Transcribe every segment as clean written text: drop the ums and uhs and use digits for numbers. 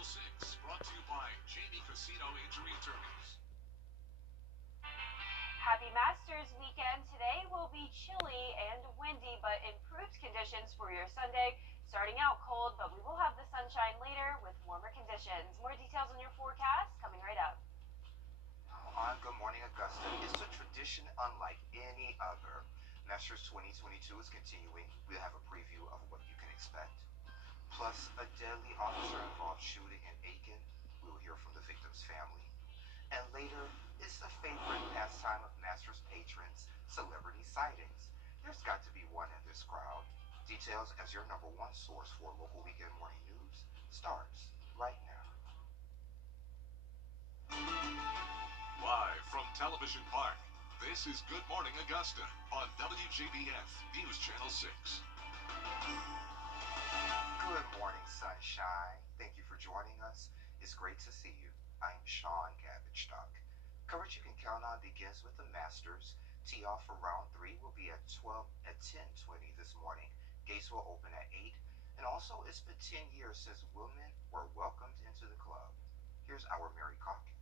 Channel 6, brought to you by Jamie Casino Injury Attorneys. Happy Masters weekend. Today will be chilly and windy, but improved conditions for your Sunday. Starting out cold, but we will have the sunshine later with warmer conditions. More details on your forecast coming right up. On Good Morning Augusta, it's a tradition unlike any other. Masters 2022 is continuing. We'll have a preview of what you can expect. Plus, a deadly officer-involved shooting in Aiken. We will hear from the victim's family. And later, it's a favorite pastime of Masters patrons, celebrity sightings. There's got to be one in this crowd. Details as your number one source for local weekend morning news starts right now. Live from Television Park, this is Good Morning Augusta on Wjbf News Channel 6. Good morning, sunshine. Thank you for joining us. It's great to see you. I'm Sean Cabbage-Stock. Coverage you can count on begins with the Masters. Tee off for round 3 will be at 10:20 this morning. Gates will open at 8. And also, it's been 10 years since women were welcomed into the club. Here's our Mary Calkins.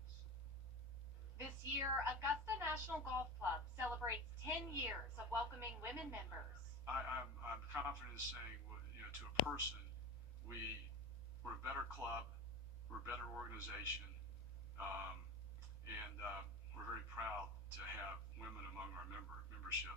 This year, Augusta National Golf Club celebrates 10 years of welcoming women members. I'm confident in saying, to a person, we're a better club, we're a better organization, and we're very proud to have women among our membership.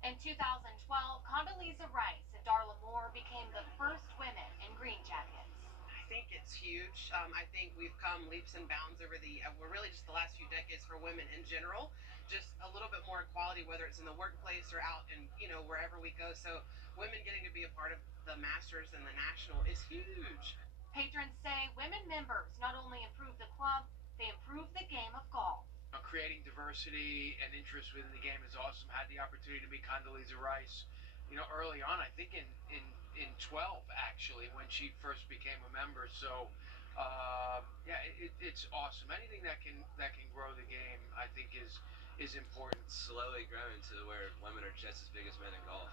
In 2012, Condoleezza Rice and Darla Moore became the first women in green jackets. I think it's huge. I think we've come leaps and bounds over we're really just the last few decades for women in general, just a little bit more equality, whether it's in the workplace or out in, wherever we go. So women getting to be a part of the Masters and the National is huge. Patrons say women members not only improve the club, they improve the game of golf. Creating diversity and interest within the game is awesome. Had the opportunity to meet Condoleezza Rice, early on, I think in 12 actually, when she first became a member. So it's awesome. Anything that can grow the game, I think is important. Slowly growing to where women are just as big as men in golf.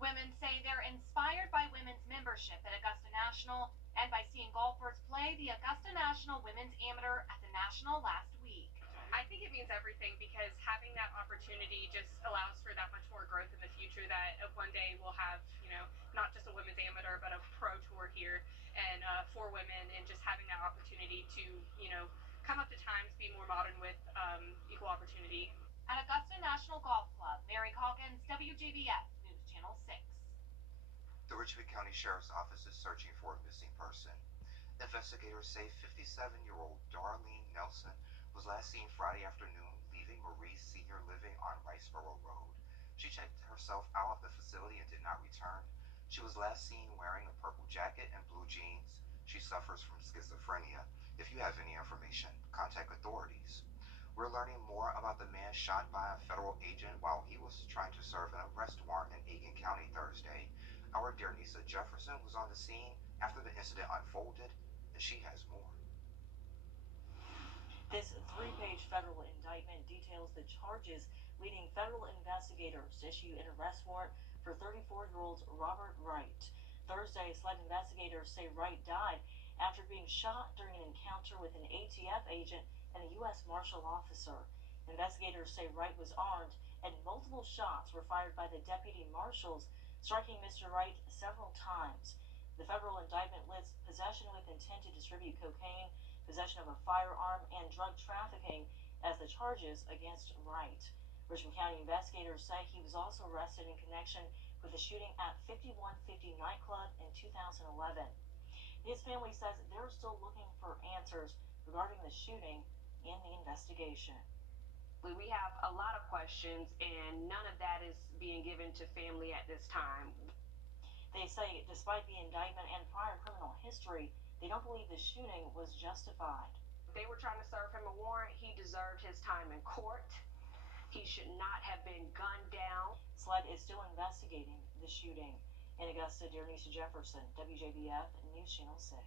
Women say they're inspired by women's membership at Augusta National and by seeing golfers play the Augusta National Women's Amateur at the National last week. I think it means everything, because having that opportunity just allows for that much more growth in the future, that one day we'll have, not just a women's amateur, but a pro tour here and for women, and just having that opportunity to, come up to times, be more modern with equal opportunity. At Augusta National Golf Club, Mary Calkins, WJBF News Channel 6. The Richmond County Sheriff's Office is searching for a missing person. Investigators say 57-year-old Darlene Nelson was last seen Friday afternoon leaving Marie's Senior Living on Riceboro Road. She checked herself out of the facility and did not return. She was last seen wearing a purple jacket and blue jeans. She suffers from schizophrenia. If you have any information, contact authorities. We're learning more about the man shot by a federal agent while he was trying to serve an arrest warrant in Aiken County Thursday. Our Denisa Jefferson was on the scene after the incident unfolded, and she has more. This 3-page federal indictment details the charges leading federal investigators to issue an arrest warrant for 34-year-old Robert Wright. Thursday, SLED investigators say Wright died after being shot during an encounter with an ATF agent and a U.S. Marshal officer. Investigators say Wright was armed and multiple shots were fired by the deputy marshals, striking Mr. Wright several times. The federal indictment lists possession with intent to distribute cocaine, possession of a firearm, and drug trafficking as the charges against Wright. Richmond County investigators say he was also arrested in connection with the shooting at 5150 nightclub in 2011. His family says they're still looking for answers regarding the shooting and the investigation. We have a lot of questions, and none of that is being given to family at this time. They say despite the indictment and prior criminal history, they don't believe the shooting was justified. They were trying to serve him a warrant. He deserved his time in court. He should not have been gunned down. SLED is still investigating the shooting. In Augusta, Denisa Jefferson, WJBF News Channel 6.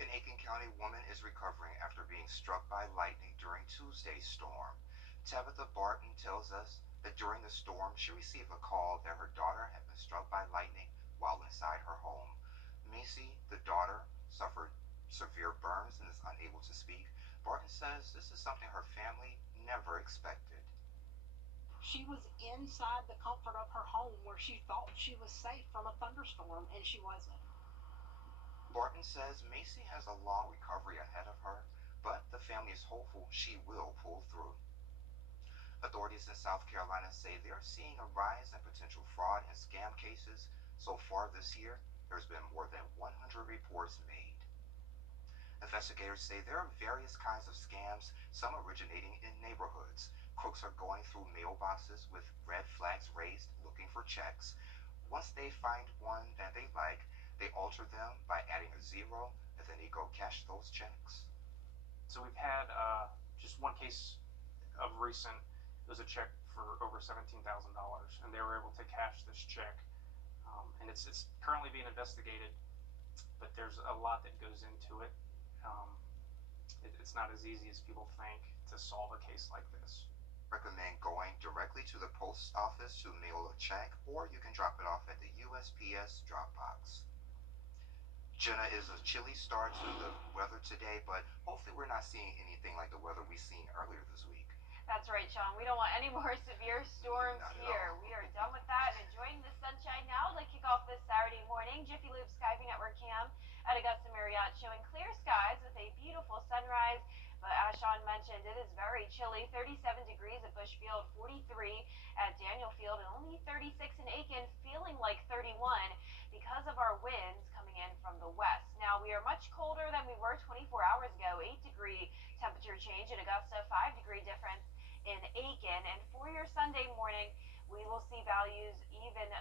An Aiken County woman is recovering after being struck by lightning during Tuesday's storm. Tabitha Barton tells us that during the storm, she received a call that her daughter had been struck by lightning while inside her home. Macy, the daughter, suffered severe burns and is unable to speak. Barton says this is something her family never expected. She was inside the comfort of her home where she thought she was safe from a thunderstorm, and she wasn't. Barton says Macy has a long recovery ahead of her, but the family is hopeful she will pull through. Authorities in South Carolina say they're seeing a rise in potential fraud and scam cases. So far this year, there's been more than 100 reports made. Investigators say there are various kinds of scams, some originating in neighborhoods. Crooks are going through mailboxes with red flags raised looking for checks. Once they find one that they like, they alter them by adding a zero, and then they go cash those checks. So we've had just one case of recent. It was a check for over $17,000, and they were able to cash this check. And it's currently being investigated, but there's a lot that goes into it. It's not as easy as people think to solve a case like this. Recommend going directly to the post office to mail a check, or you can drop it off at the USPS drop box. Jenna, is a chilly start to the weather today, but hopefully we're not seeing anything like the weather we've seen earlier this week. That's right, Sean. We don't want any more severe storms Not at here. all. We are done with that and enjoying the sunshine now to kick off this Saturday morning. Jiffy Lube Skyview Network cam at Augusta Marriott showing clear skies with a beautiful sunrise. But as Sean mentioned, it is very chilly. 37 degrees at Bushfield, 43 at Daniel Field, and only 36 in Aiken, feeling like 31 because of our winds coming in from the west. Now, we are much colder than we were 24 hours ago. 8-degree temperature change in Augusta, 5-degree difference in Aiken. And for your Sunday morning, we will see values even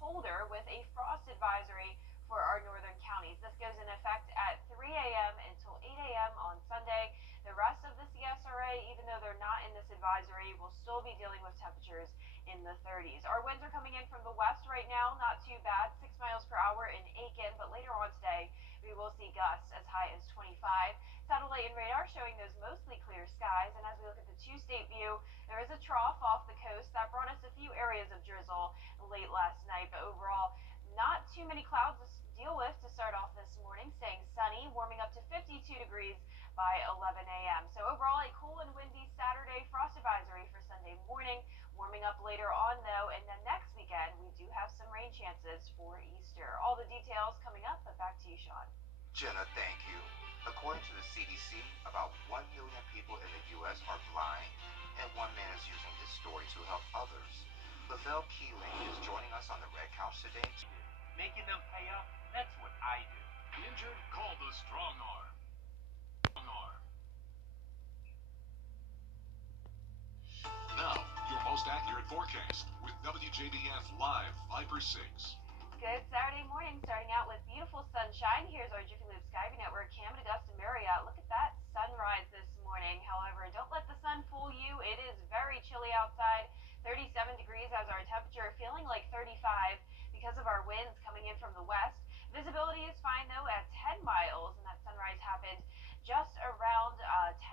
colder with a frost advisory for our northern counties. This goes in effect at 3 a.m. until 8 a.m. on Sunday. The rest of the CSRA, even though they're not in this advisory, will still be dealing with temperatures in the 30s. Our winds are coming in from the west right now, not too bad, 6 miles per hour in Aiken, but later on today, we will see gusts as high as 25. Satellite and radar showing those mostly clear skies, and as we look at the two-state view, there is a trough off the coast that brought us a few areas of drizzle late last night, but overall, not too many clouds to deal with to start off this morning, staying sunny, warming up to 52 degrees by 11 a.m. So overall, a cool and windy Saturday, frost advisory for Sunday morning, warming up later on though, and then next weekend, we do have some rain chances for Easter. All the details coming up, but back to you, Sean. Jenna, thank you. According to the CDC, about 1 million people in the U.S. are blind, and one man is using this story to help others. Lavelle Keeling is joining us on the Red Couch today. Making them pay up, that's what I do. Injured? Call the strong arm. Strong arm. Now, your most accurate forecast with WJBF Live Viper 6. Good Saturday morning, starting out with beautiful sunshine. Here's our Jiffy Lube Skyview Network cam at Augusta Marriott. Look at that sunrise this morning. However, don't let the sun fool you. It is very chilly outside. 37 degrees as our temperature, feeling like 35 because of our winds coming in from the west. Visibility is fine though at 10 miles, and that sunrise happened just around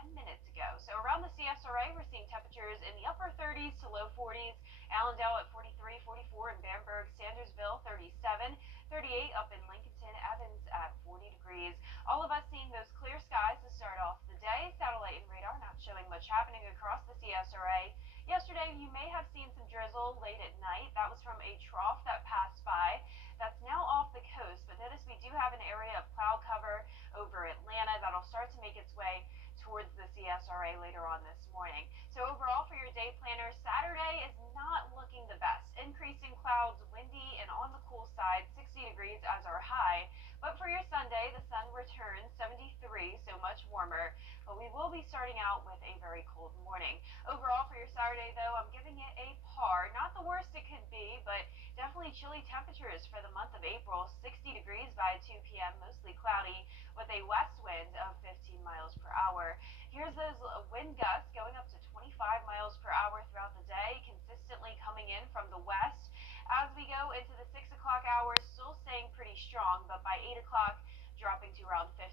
10 minutes ago. So around the CSRA, we're seeing temperatures in the upper 30s to low 40s. Allendale at 43, 44 in Bamberg, Sandersville 37, 38 up in Lincolnton, Evans at 40 degrees. All of us seeing those clear skies to start off the day. Satellite and radar not showing much happening across the CSRA. Yesterday, you may have seen some drizzle late at night. That was from a trough that passed by. That's now off the coast, but notice we do have an area of cloud cover over Atlanta that'll start to make its way towards the CSRA later on this morning. So overall, for your day planner, Saturday is not looking the best. Increasing clouds, windy, and on the cool side, 60 degrees as our high. But for your Sunday, the sun returns, 73, so much warmer. But we will be starting out with a very cold morning. Overall, for your Saturday, though, I'm giving it a par. Not the worst it could be, but definitely chilly temperatures for the month of April. 60 degrees by 2 p.m., mostly cloudy, with a west wind of 15 miles per hour. Here's those wind gusts going up to 25 miles per hour throughout the day, consistently coming in from the west. As we go into the 6 o'clock hours, still staying pretty strong, but by 8 o'clock, dropping to around 15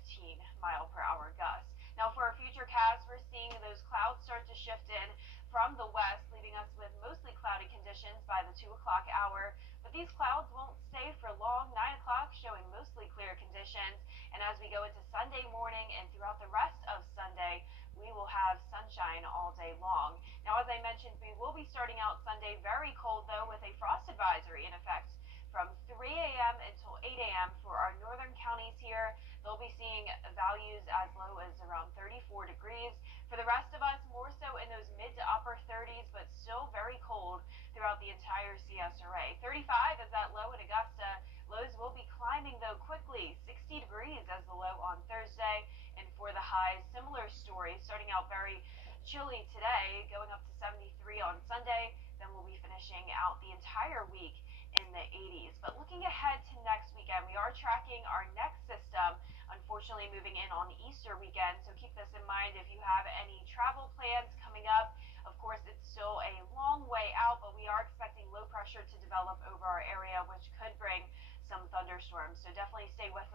mile per hour gusts. Now for our futurecast, we're seeing those clouds start to shift in from the west, leaving us with mostly cloudy conditions by the 2 o'clock hour. But these clouds won't stay for long. 9 o'clock showing mostly clear conditions. And And as we go into Sunday morning and throughout the rest of Sunday, we will have sunshine all day long. Now, as I mentioned, we will be starting out Sunday very cold, though, with a frost advisory in effect from 3 a.m. until 8 a.m. for our northern counties here. They'll be seeing values as low as around 34 degrees. For the rest of us, more so in those mid to upper 30s, but still very cold throughout the entire CSRA. 35 is that low in Augusta. Lows will be climbing, though, quickly. 60 degrees as the low on Thursday. And for the highs, similar story, starting out very chilly today, going up to 73 on Sunday. Then we'll be finishing out the entire week in the 80s. But looking ahead to next weekend, we are tracking our next system, unfortunately moving in on Easter weekend. So keep this in mind if you have any travel plans coming up. Of course, it's still a long way out, but we are expecting low pressure to develop over our area, which could bring some thunderstorms. So definitely stay with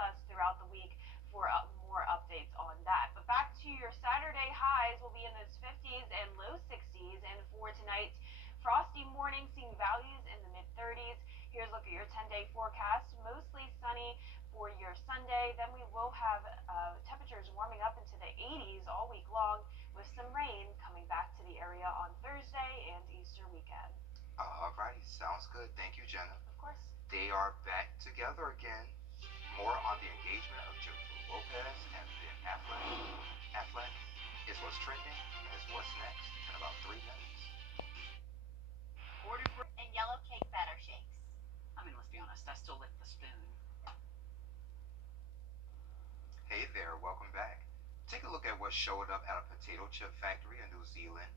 us throughout the week for more updates on that. But back to your Saturday highs, will be in those 50s and low 60s. And for tonight, frosty morning, seeing values in the mid-30s. Here's a look at your 10-day forecast. Mostly sunny for your Sunday. Then we will have temperatures warming up into the 80s all week long, with some rain coming back to the area on Thursday and Easter weekend. Alrighty, sounds good. Thank you, Jenna. Of course. They are back together again. More on the engagement of Jennifer Lopez and Ben Affleck. Affleck is what's trending and is what's next in about 3 minutes. Ordered and yellow cake batter shakes. I mean, let's be honest, I still lick the spoon. Hey there, welcome back. Take a look at what showed up at a potato chip factory in New Zealand.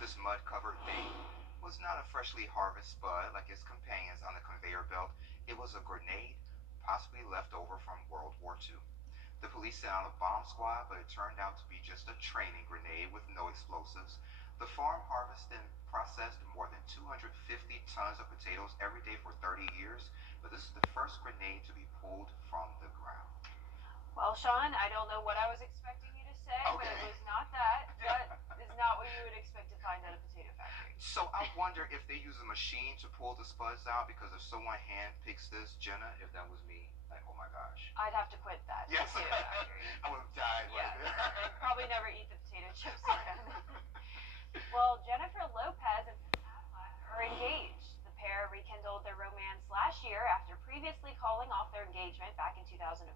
This mud-covered thing was not a freshly harvested spud like its companions on the conveyor belt. It was a grenade, possibly left over from World War II. The police sent out a bomb squad, but it turned out to be just a training grenade with no explosives. The farm harvested and processed more than 250 tons of potatoes every day for 30 years, but this is the first grenade to be pulled from the ground. Well, Sean, I don't know what I was expecting you to say, but it was not that. That is not what you would expect to find at a potato factory. So I wonder if they use a machine to pull the spuds out, because if someone hand picks this, Jenna, if that was me, like, oh my gosh. I'd have to quit that Yes. potato factory. I would have died right there. I'd probably never eat the potato chips again. Well, Jennifer Lopez and Ben Affleck are engaged. The pair rekindled their romance last year after previously calling off their engagement back in 2004.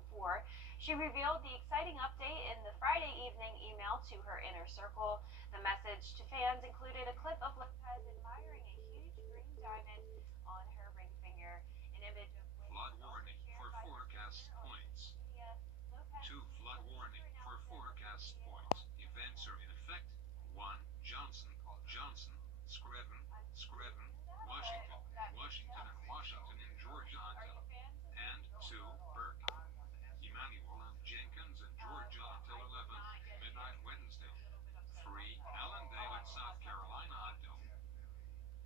She revealed the exciting update in the Friday evening email to her inner circle. The message to fans included a clip of Lopez admiring a huge green diamond on her ring finger, an image of which Flood warning for forecast points. 2 flood warning for forecast points. Events are in effect. 1. Johnson, Johnson, Screven, Screven, Washington, Washington and Washington in Georgia until, and 2. Burke, Emmanuel and Jenkins in Georgia until 11, midnight Wednesday. 3. Allendale in South Carolina until.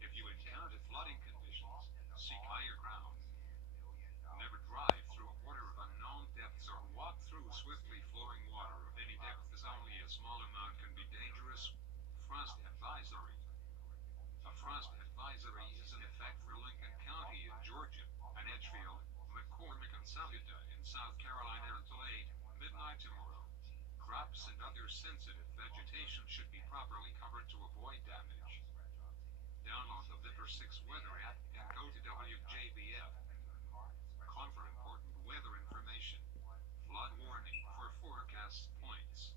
If you encounter flooding conditions, seek higher ground. Never drive through water of unknown depths or walk through swiftly flowing water of any depth as only a small amount can be dangerous. Frost advisory. A frost advisory is in effect for Lincoln County in Georgia, and Edgefield, McCormick and Saluda in South Carolina until 8, midnight tomorrow. Crops and other sensitive vegetation should be properly covered to avoid damage. Download the Viper 6 weather app and go to Wjbf. Call for important weather information. Flood warning for forecast points.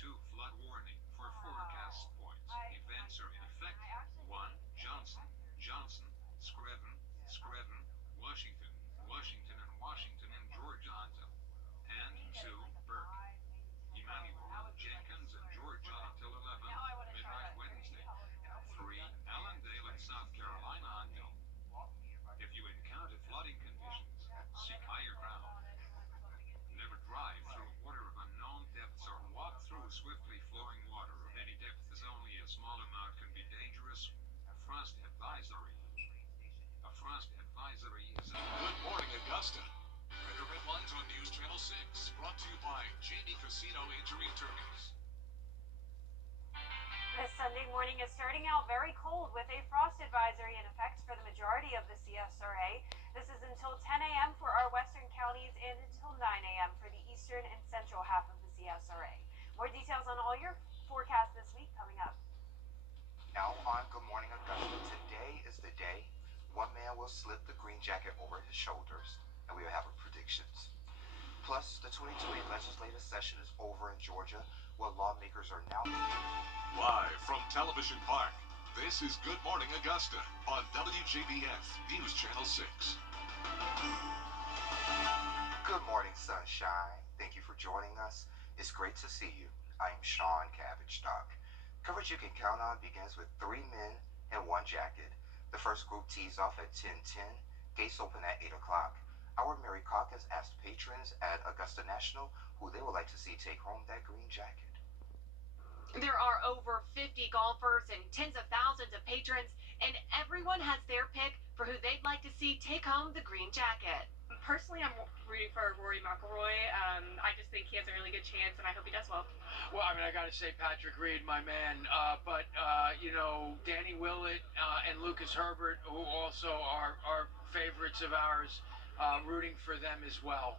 2 flood warning for forecast points. Events are in effect. 1. Johnson, Johnson, Screven, Screven, Washington, Washington and Washington in Georgia until, and 2. Burke, Emmanuel and Jenkins in Georgia until 11, midnight Wednesday. 3. Allendale in South Carolina until. If you encounter flooding conditions, seek higher ground. Never drive through water of unknown depths or walk through swiftly flowing water of any depth as only a small amount can be dangerous. Frost advisory. A frost advisory is a. Good morning, Augusta. Weather headlines on News Channel 6, brought to you by Jamie Casino Injury Attorneys. This Sunday morning is starting out very cold with a frost advisory in effect for the majority of the CSRA. This is until 10 a.m. for our western counties and until More details on all your forecasts this week coming up. Now on Good Morning Augusta, today is the day one man will slip the green jacket over his shoulders, and we will have our predictions. Plus, the 2020 legislative session is over in Georgia, where lawmakers are now... Live from Television Park, this is Good Morning Augusta on Wjbf News Channel 6. Good morning, sunshine. Thank you for joining us. It's great to see you. I'm Sean Cabbage-Stock. Coverage you can count on begins with 3 men and 1 jacket. The first group tees off at 10:10. Gates open at 8 o'clock. Our Mary Calkins asked patrons at Augusta National who they would like to see take home that green jacket. There are over 50 golfers and tens of thousands of patrons, and everyone has their pick for who they'd like to see take home the green jacket. Personally, I'm rooting for Rory McIlroy. I just think he has a really good chance, and I hope he does well. Well, I mean, I got to say Patrick Reed, my man, but Danny Willett and Lucas Herbert, who also are favorites of ours, rooting for them as well.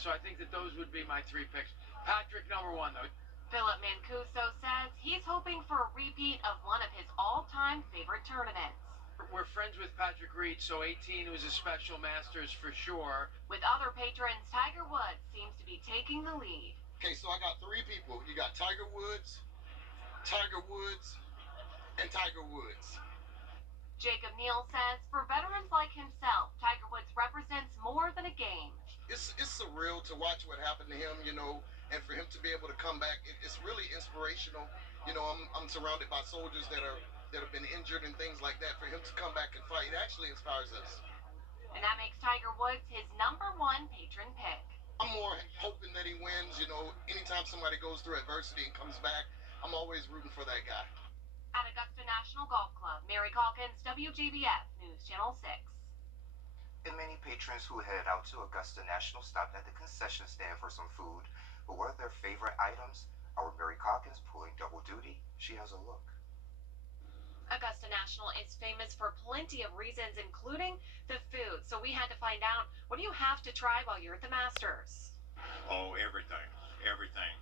So I think that those would be my 3 picks. Patrick, number 1, though. Philip Mancuso says he's hoping for a repeat of one of his all-time favorite tournaments. We're friends with Patrick Reed, so 18 was a special Masters for sure. With other patrons, Tiger Woods seems to be taking the lead. Okay, so I got 3 people. You got Tiger Woods, and Tiger Woods. Jacob Neal says for veterans like himself, Tiger Woods represents more than a game. It's surreal to watch what happened to him, and for him to be able to come back, it's really inspirational. I'm surrounded by soldiers that have been injured and things like that. For him to come back and fight, it actually inspires us. And that makes Tiger Woods his number 1 patron pick. I'm more hoping that he wins. Anytime somebody goes through adversity and comes back, I'm always rooting for that guy. At Augusta National Golf Club, Mary Calkins, WJBF News Channel 6. And many patrons who headed out to Augusta National stopped at the concession stand for some food. But what are their favorite items? Our Mary Calkins, pulling double duty, she has a look. Augusta National is famous for plenty of reasons, including the food. So we had to find out, what do you have to try while you're at the Masters? Oh, everything. Everything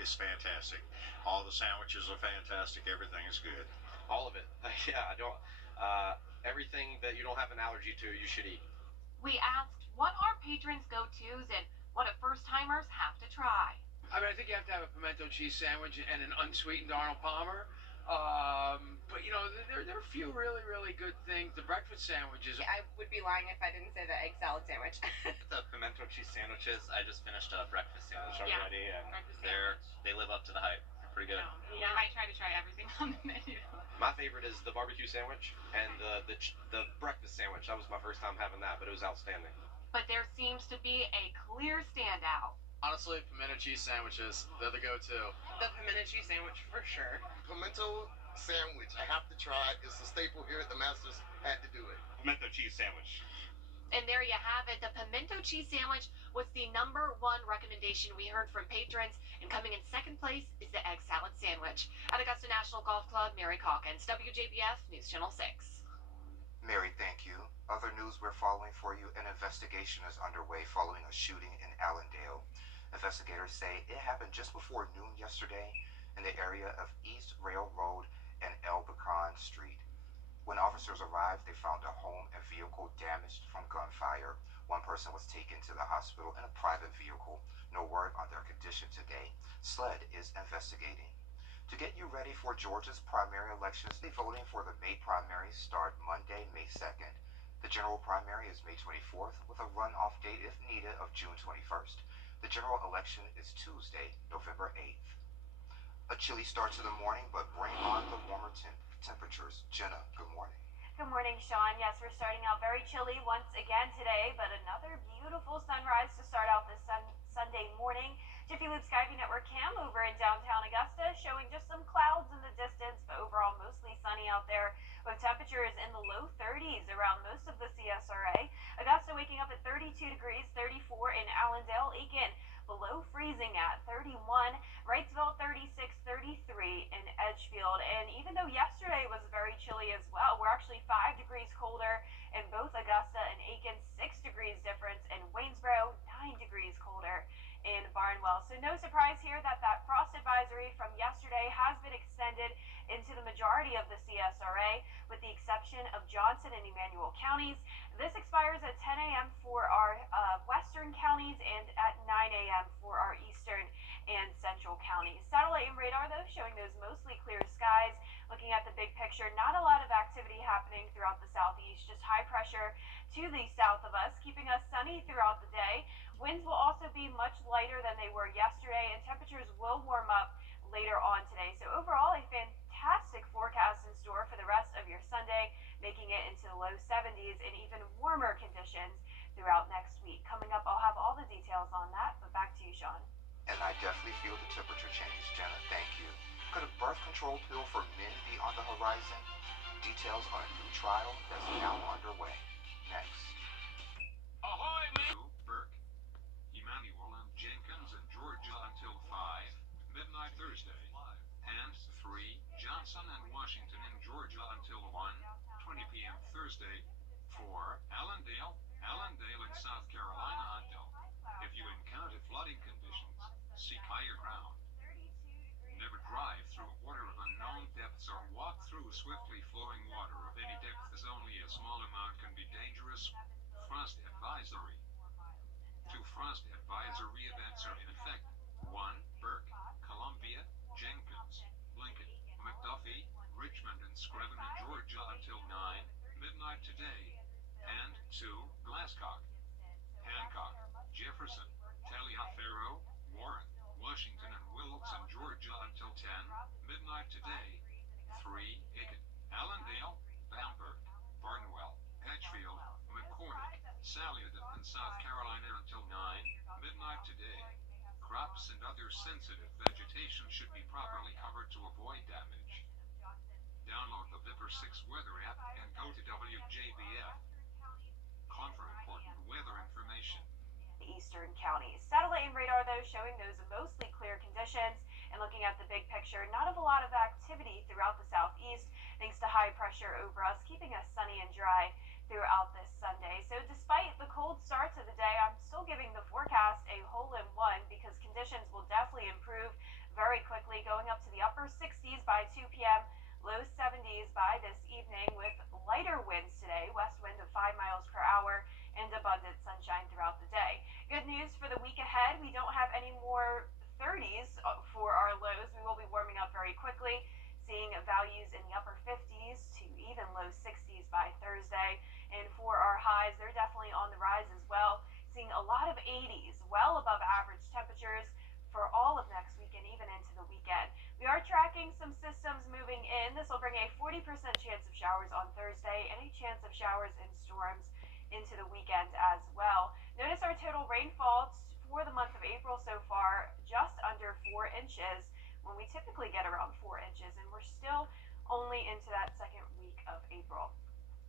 is fantastic. All the sandwiches are fantastic. Everything is good. All of it. Yeah, I don't. Everything that you don't have an allergy to, you should eat. We asked what our patrons' go-tos and what do first-timers have to try. I mean, I think you have to have a pimento cheese sandwich and an unsweetened Arnold Palmer. But there are a few really, really good things. The breakfast sandwiches. I would be lying if I didn't say the egg salad sandwich. The pimento cheese sandwiches, I just finished a breakfast sandwich already, and they live up to the hype. They're pretty good. Yeah, I try to try everything on the menu. My favorite is the barbecue sandwich and the breakfast sandwich. That was my first time having that, but it was outstanding. But there seems to be a clear standout. Honestly, pimento cheese sandwiches, they're the go-to. The pimento cheese sandwich for sure. Pimento sandwich, I have to try it. It's a staple here at the Masters. Had to do it. Pimento cheese sandwich. And there you have it. The pimento cheese sandwich was the number 1 recommendation we heard from patrons. And coming in second place is the egg salad sandwich. At Augusta National Golf Club, Mary Calkins, WJBF News Channel 6. Mary, thank you. Other news we're following for you, an investigation is underway following a shooting in Allendale. Investigators say it happened just before noon yesterday in the area of East Railroad and El Becan Street. When officers arrived, they found a home and vehicle damaged from gunfire. One person was taken to the hospital in a private vehicle. No word on their condition today. SLED is investigating. To get you ready for Georgia's primary elections, the voting for the May primaries start Monday, May 2nd. The general primary is May 24th with a runoff date, if needed, of June 21st. The general election is Tuesday, November 8th. A chilly start to the morning, but bring on the warmer temperatures. Jenna, good morning. Good morning, Sean. Yes, we're starting out very chilly once again today, but another beautiful sunrise to start out this Sunday morning. Jiffy Lube Skyview Network cam over in downtown Augusta, showing just some clouds in the distance, but overall mostly sunny out there, with temperatures in the low 30s around most of the CSRA. Augusta waking up at 32 degrees, 34 in Allendale, Aiken below freezing at 31, Wrightsville 36, 33 in Edgefield. And even though yesterday was very chilly as well, we're actually 5 degrees colder in both Augusta and Aiken, 6 degrees difference in Waynesboro, 9 degrees colder in Bar darn well. So no surprise here that frost advisory from yesterday has been extended into the majority of the CSRA, with the exception of Johnson and Emmanuel counties. This expires at 10 a.m. for our western counties and at 9 a.m. for our eastern and central counties. Satellite and radar, though, showing those mostly clear skies. Looking at the big picture, not a lot of activity happening throughout the southeast, just high pressure to the south of us, keeping us sunny throughout the day. Winds will also be much lighter than they were yesterday, and temperatures will warm up later on today. So overall, a fantastic forecast in store for the rest of your Sunday, making it into the low 70s and even warmer conditions throughout next week. Coming up, I'll have all the details on that, but back to you, Sean. And I definitely feel the temperature change. Jenna, thank you. Could a birth control pill for men be on the horizon? Details on a new trial that's now underway. Next. Ahoy, man! Burke, Emmanuel and Jenkins in Georgia until 5, midnight Thursday. And 3, Johnson and Washington in Georgia until 1, 20 p.m. Thursday. 4, Allendale in South Carolina until. If you encounter flooding conditions, seek higher ground. Never drive through water of unknown depths or walk through swiftly flowing water of any depth, as only a small amount can be dangerous. Frost advisory. 2 frost advisory events are in effect. 1, Burke, Columbia, Jenkins, Lincoln, McDuffie, Richmond and Screven in Georgia until 9, midnight today. And 2, Glasscock, Hancock, Jefferson, Taliaferro, Warren, Washington and Wilkes in Georgia until 10, midnight today. 3, Aiken, Allendale, Bamberg, Barnwell, Hatchfield, McCormick, Saluda in South Carolina until 9, midnight today. Crops and other sensitive vegetation should be properly covered to avoid damage. Download the Vipper 6 weather app and go to Wjbf. Com for important weather information. Eastern counties. Satellite and radar, though, showing those mostly clear conditions. And looking at the big picture, not of a lot of activity throughout the southeast, thanks to high pressure over us, keeping us sunny and dry throughout this Sunday. So despite the cold start to the day, I'm still giving the forecast a hole in one, because conditions will definitely improve very quickly, going up to the upper 60s by 2 p.m., low 70s by this evening, with lighter winds today, west wind of 5 miles per hour, and abundant sunshine throughout the day. Good news for the week ahead, we don't have any more 30s for our lows. We will be warming up very quickly, seeing values in the upper 50s to even low 60s by Thursday. And for our highs, they're definitely on the rise as well, seeing a lot of 80s, well above average temperatures for all of next week and even into the weekend. We are tracking some systems moving in. This will bring a 40% chance of showers on Thursday and a chance of showers and storms into the weekend as well. Notice our total rainfall for the month of April so far, just under 4 inches, when we typically get around 4 inches, and we're still only into that second week of April.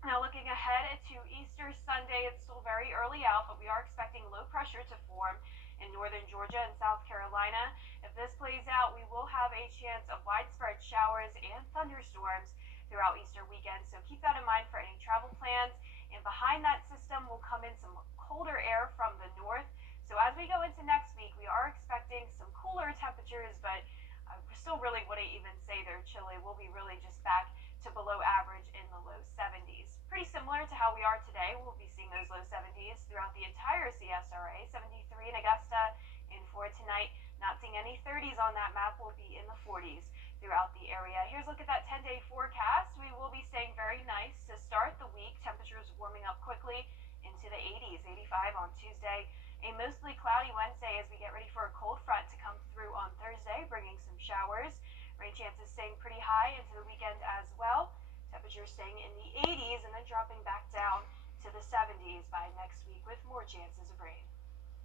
Now looking ahead to Easter Sunday, it's still very early out, but we are expecting low pressure to form in northern Georgia and South Carolina. If this plays out, we will have a chance of widespread showers and thunderstorms throughout Easter weekend, so keep that in mind for any travel plans. And behind that system will come in some colder air from the north. So as we go into next week, we are expecting some cooler temperatures, but still really wouldn't even say they're chilly. We'll be really just back to below average in the low 70s. Pretty similar to how we are today. We'll be seeing those low 70s throughout the entire CSRA. 73 in Augusta, and for tonight, not seeing any 30s on that map. We'll be in the 40s throughout the area. Here's a look at that 10-day forecast. We will be staying very nice to start the week. Temperatures warming up quickly into the 80s, 85 on Tuesday. A mostly cloudy Wednesday as we get ready for a cold front to come through on Thursday, bringing some showers. Rain chances staying pretty high into the weekend as well. Temperatures staying in the 80s and then dropping back down to the 70s by next week with more chances of rain.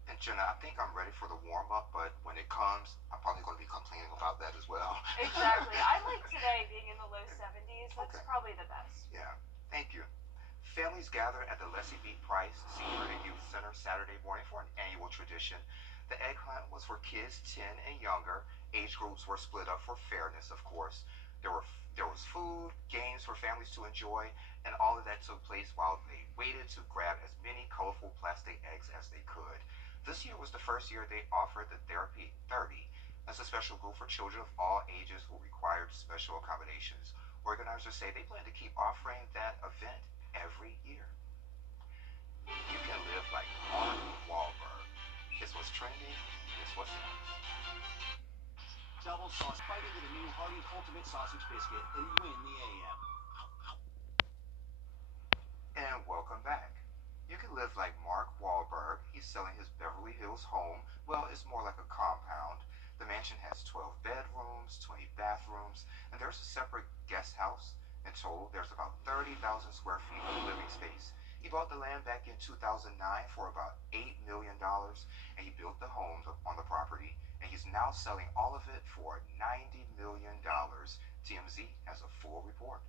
And Jenna, I think I'm ready for the warm-up, but when it comes, I'm probably going to be complaining about that as well. Exactly. I like today being in the low 70s. That's probably the best. Yeah. Thank you. Families gather at the Leslie B. Price Senior and Youth Center Saturday morning for an annual tradition. The egg hunt was for kids 10 and younger. Age groups were split up for fairness, of course. There was food, games for families to enjoy, and all of that took place while they waited to grab as many colorful plastic eggs as they could. This year was the first year they offered the Therapy 30 as a special group for children of all ages who required special accommodations. Organizers say they plan to keep offering that event every year. You can live like Mark Wahlberg. It's what's trending, it's what's next. Double sauce. Bite into the new Hardy Ultimate Sausage Biscuit and win the AM. And welcome back. You can live like Mark Wahlberg. He's selling his Beverly Hills home. Well, it's more like a compound. The mansion has 12 bedrooms, 20 bathrooms, and there's a separate guest house. In total, there's about 30,000 square feet of living space. He bought the land back in 2009 for about $8 million, and he built the home on the property, and he's now selling all of it for $90 million. TMZ has a full report.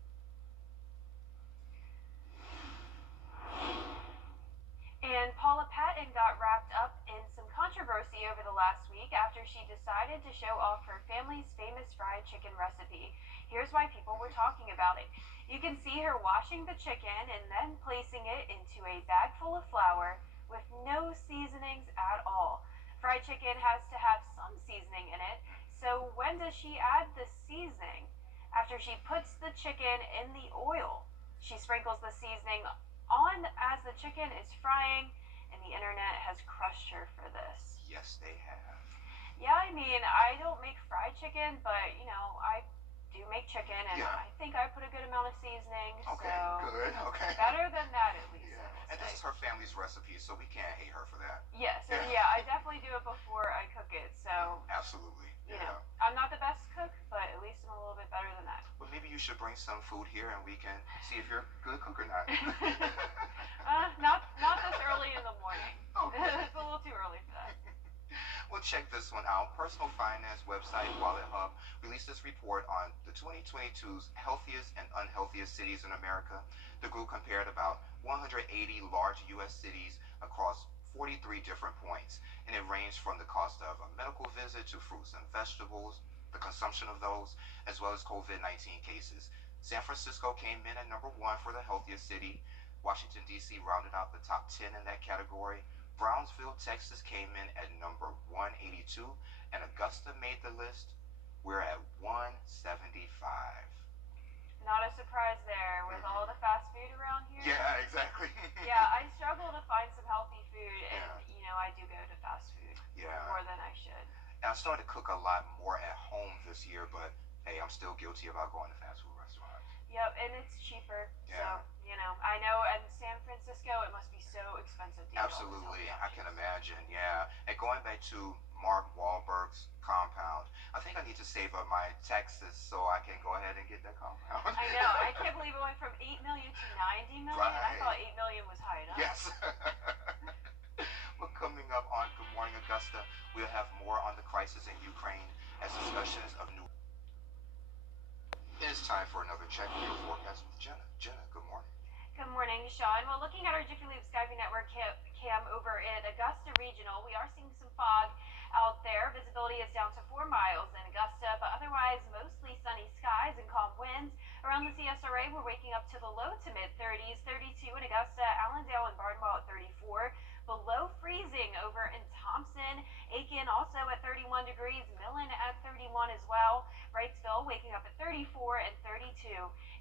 And Paula Patton got wrapped up in some controversy over the last week after she decided to show off her family's famous fried chicken recipe. Here's why people were talking about it. You can see her washing the chicken and then placing it into a bag full of flour with no seasonings at all. Fried chicken has to have some seasoning in it, so when does she add the seasoning? After she puts the chicken in the oil, she sprinkles the seasoning on as the chicken is frying, and the internet has crushed her for this. Yes, they have. Yeah, I mean, I don't make fried chicken, but, you know, I do make chicken, and Yeah. I think I put a good amount of seasoning, Okay, so good, okay. better than that at least. Yeah. And this is her family's recipe, so we can't hate her for that. Yes, and yeah, I definitely do it before I cook it, so, Absolutely. you know, I'm not the best cook, but at least I'm a little bit better than that. Well, maybe you should bring some food here and we can see if you're a good cook or not. Not this early in the morning. Okay. It's a little too early for that. Well, check this one out. Personal finance website Wallet Hub released this report on the 2022's healthiest and unhealthiest cities in America. The group compared about 180 large U.S. cities across 43 different points, and it ranged from the cost of a medical visit to fruits and vegetables, the consumption of those, as well as COVID-19 cases. San Francisco came in at number 1 for the healthiest city. Washington, D.C. rounded out the top 10 in that category. Brownsville, Texas came in at number 182, and Augusta made the list. We're at 175. Not a surprise there with all the fast food around here. Yeah, exactly. Yeah, I struggle to find some healthy food, and, you know, I do go to fast food more than I should. And I started to cook a lot more at home this year, but hey, I'm still guilty about going to fast food restaurants. Yep, and it's cheaper. Yeah. So, you know, I know in San Francisco it must be so expensive to eat all those Absolutely, healthy I can imagine, yeah. And going back to Mark Wahlberg's compound, I think I need to save up my taxes so I can go ahead and get that compound. I know, I can't believe it went from 8 million to 90 million. I Right. thought 8 million was high enough. Yes. Well, coming up on Good Morning Augusta, we'll have more on the crisis in Ukraine as discussions of new. It's time for another check of your forecast with Jenna. Jenna, good morning. Good morning, Sean. Well, looking at our Jiffy Lube Skyview Network cam over in Augusta Regional, we are seeing some fog out there. Visibility is down to 4 miles in Augusta, but otherwise mostly sunny skies and calm winds. Around the CSRA, we're waking up to the low to mid 30s, 32 in Augusta, Allendale and Barnwell at 34. Below freezing over in Thompson, Aiken also at 31 degrees, Millen at 31 as well. Wrightsville waking up at 34 and 32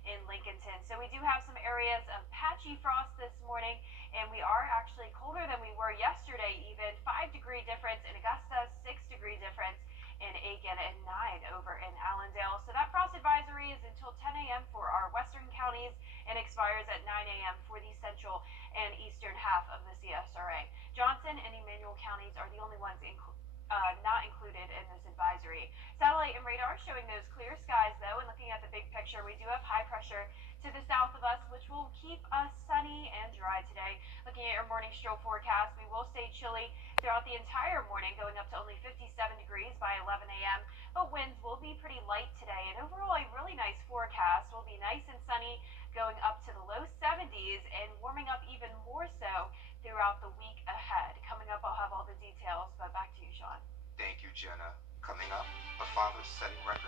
in Lincolnton. So we do have some areas of patchy frost this morning, and we are actually colder than we were yesterday even. 5-degree difference in Augusta, 6-degree difference in Aiken, and 9 over in Allendale. So that frost advisory is until 10 a.m. for our western counties and expires at 9 a.m. for the central and eastern half of the CSRA. Johnson and Emmanuel counties are the only ones not included in this advisory. Satellite and radar showing those clear skies though, and looking at the big picture, we do have high pressure to the south of us, which will keep us sunny and dry today. Looking at your morning stroll forecast, we will stay chilly throughout the entire morning, going up to only 57 degrees by 11 a.m., but winds will be pretty light today, and overall a really nice forecast. Will be nice and sunny, going up to the low 70s and warming up even more so throughout the week ahead. Coming up, I'll have all the details, but back to you, Sean. Thank you, Jenna. Coming up, a father setting records